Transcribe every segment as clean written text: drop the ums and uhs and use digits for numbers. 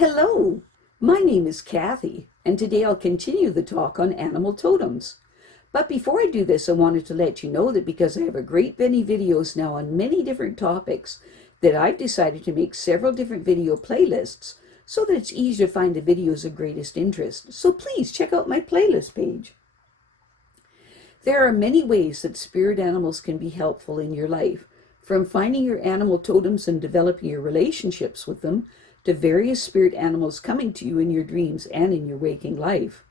Hello, my name is Kathy, and today I'll continue the talk on animal totems. But before I do this, I wanted to let you know that because I have a great many videos now on many different topics, that I've decided to make several different video playlists so that it's easier to find the videos of greatest interest. So please check out my playlist page. There are many ways that spirit animals can be helpful in your life, from finding your animal totems and developing your relationships with them, to various spirit animals coming to you in your dreams and in your waking life.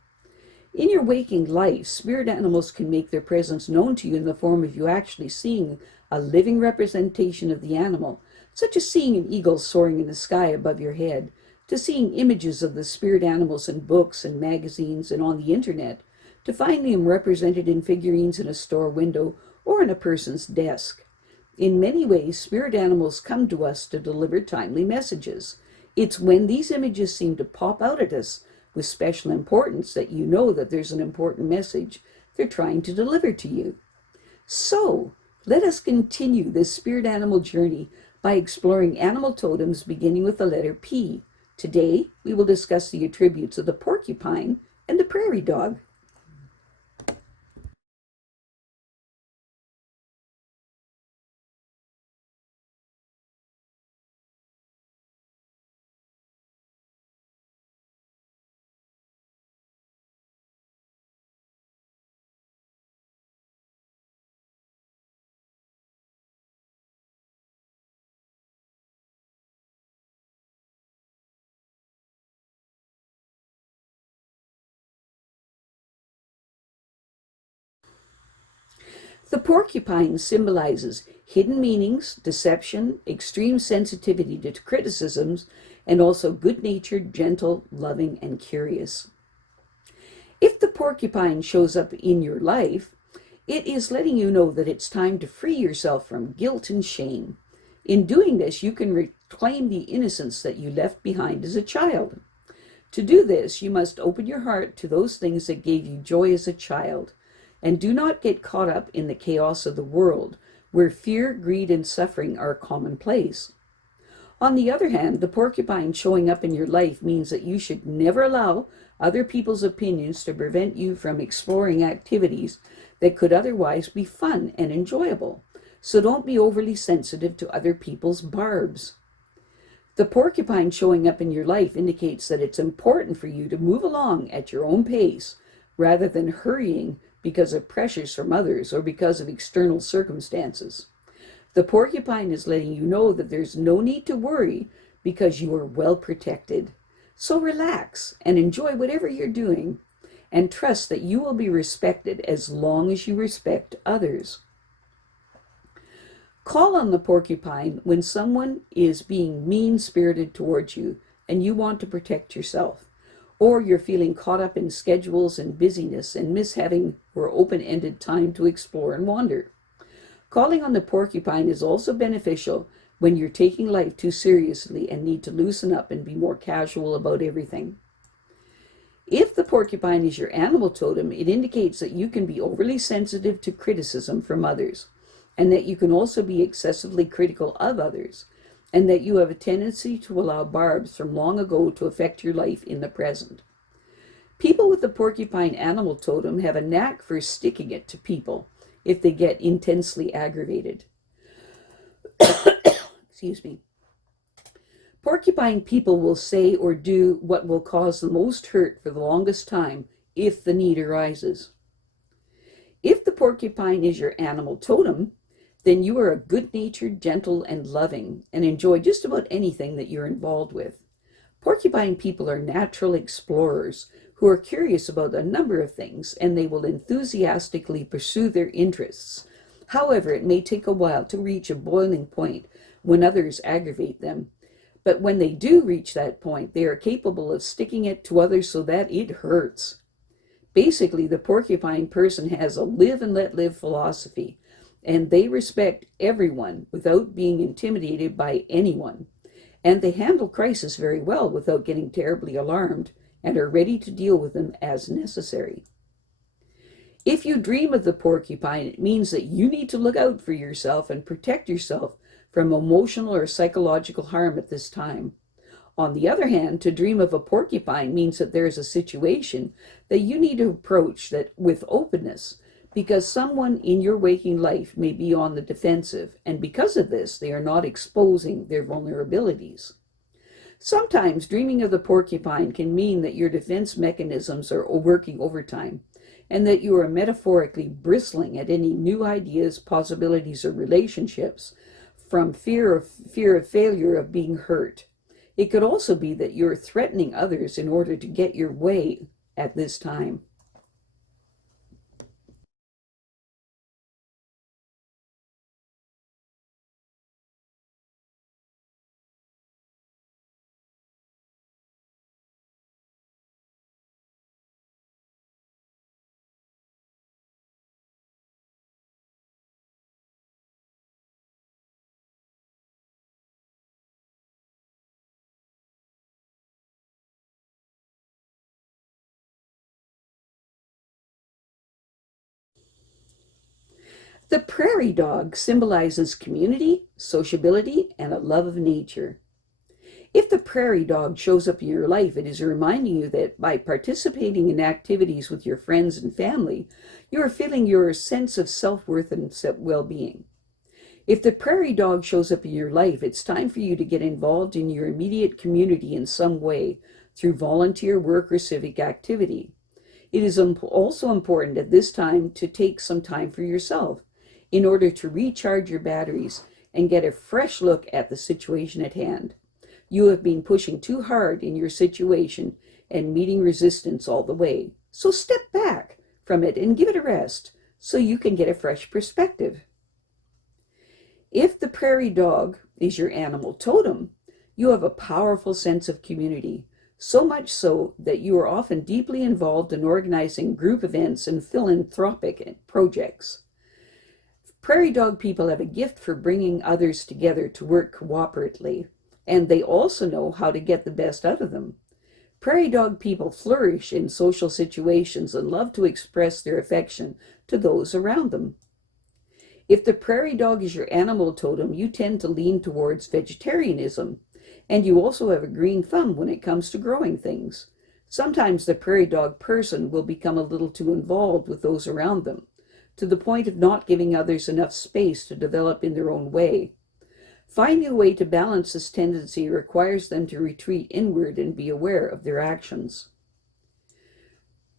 In your waking life, spirit animals can make their presence known to you in the form of you actually seeing a living representation of the animal, such as seeing an eagle soaring in the sky above your head, to seeing images of the spirit animals in books and magazines and on the internet, to finding them represented in figurines in a store window or in a person's desk. In many ways, spirit animals come to us to deliver timely messages. It's when these images seem to pop out at us with special importance that you know that there's an important message they're trying to deliver to you. So, let us continue this spirit animal journey by exploring animal totems beginning with the letter P. Today, we will discuss the attributes of the porcupine and the prairie dog. The porcupine symbolizes hidden meanings, deception, extreme sensitivity to criticisms, and also good-natured, gentle, loving, and curious. If the porcupine shows up in your life, it is letting you know that it's time to free yourself from guilt and shame. In doing this, you can reclaim the innocence that you left behind as a child. To do this, you must open your heart to those things that gave you joy as a child. And do not get caught up in the chaos of the world, where fear, greed, and suffering are commonplace. On the other hand, the porcupine showing up in your life means that you should never allow other people's opinions to prevent you from exploring activities that could otherwise be fun and enjoyable. So don't be overly sensitive to other people's barbs. The porcupine showing up in your life indicates that it's important for you to move along at your own pace, rather than hurrying because of pressures from others or because of external circumstances. The porcupine is letting you know that there's no need to worry because you are well protected. So relax and enjoy whatever you're doing, and trust that you will be respected as long as you respect others. Call on the porcupine when someone is being mean-spirited towards you and you want to protect yourself, or you're feeling caught up in schedules and busyness and miss having or open-ended time to explore and wander. Calling on the porcupine is also beneficial when you're taking life too seriously and need to loosen up and be more casual about everything. If the porcupine is your animal totem, it indicates that you can be overly sensitive to criticism from others, and that you can also be excessively critical of others, and that you have a tendency to allow barbs from long ago to affect your life in the present. People with the porcupine animal totem have a knack for sticking it to people if they get intensely aggravated. Excuse me. Porcupine people will say or do what will cause the most hurt for the longest time if the need arises. If the porcupine is your animal totem, then you are a good-natured, gentle, and loving, and enjoy just about anything that you're involved with. Porcupine people are natural explorers who are curious about a number of things, and they will enthusiastically pursue their interests. However, it may take a while to reach a boiling point when others aggravate them. But when they do reach that point, they are capable of sticking it to others so that it hurts. Basically, the porcupine person has a live and let live philosophy, and they respect everyone without being intimidated by anyone. And they handle crisis very well without getting terribly alarmed, and are ready to deal with them as necessary. If you dream of the porcupine, it means that you need to look out for yourself and protect yourself from emotional or psychological harm at this time. On the other hand, to dream of a porcupine means that there is a situation that you need to approach that with openness, because someone in your waking life may be on the defensive, and because of this, they are not exposing their vulnerabilities. Sometimes dreaming of the porcupine can mean that your defense mechanisms are working overtime, and that you are metaphorically bristling at any new ideas, possibilities, or relationships from fear of failure, of being hurt. It could also be that you're threatening others in order to get your way at this time. The prairie dog symbolizes community, sociability, and a love of nature. If the prairie dog shows up in your life, it is reminding you that by participating in activities with your friends and family, you are feeling your sense of self-worth and well-being. If the prairie dog shows up in your life, it's time for you to get involved in your immediate community in some way through volunteer work or civic activity. It is also important at this time to take some time for yourself in order to recharge your batteries and get a fresh look at the situation at hand. You have been pushing too hard in your situation and meeting resistance all the way. So step back from it and give it a rest so you can get a fresh perspective. If the prairie dog is your animal totem, you have a powerful sense of community, so much so that you are often deeply involved in organizing group events and philanthropic projects. Prairie dog people have a gift for bringing others together to work cooperatively, and they also know how to get the best out of them. Prairie dog people flourish in social situations and love to express their affection to those around them. If the prairie dog is your animal totem, you tend to lean towards vegetarianism, and you also have a green thumb when it comes to growing things. Sometimes the prairie dog person will become a little too involved with those around them, to the point of not giving others enough space to develop in their own way. Finding a way to balance this tendency requires them to retreat inward and be aware of their actions.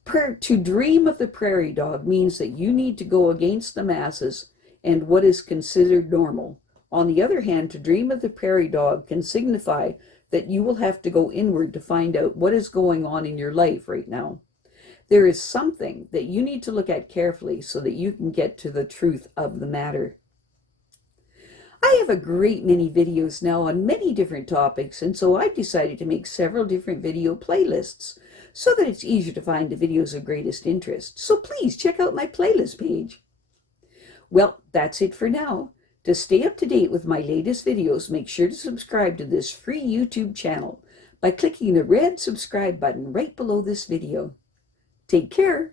To dream of the prairie dog means that you need to go against the masses and what is considered normal. On the other hand, to dream of the prairie dog can signify that you will have to go inward to find out what is going on in your life right now. There is something that you need to look at carefully so that you can get to the truth of the matter. I have a great many videos now on many different topics, and so I've decided to make several different video playlists so that it's easier to find the videos of greatest interest. So please check out my playlist page. Well, that's it for now. To stay up to date with my latest videos, make sure to subscribe to this free YouTube channel by clicking the red subscribe button right below this video. Take care.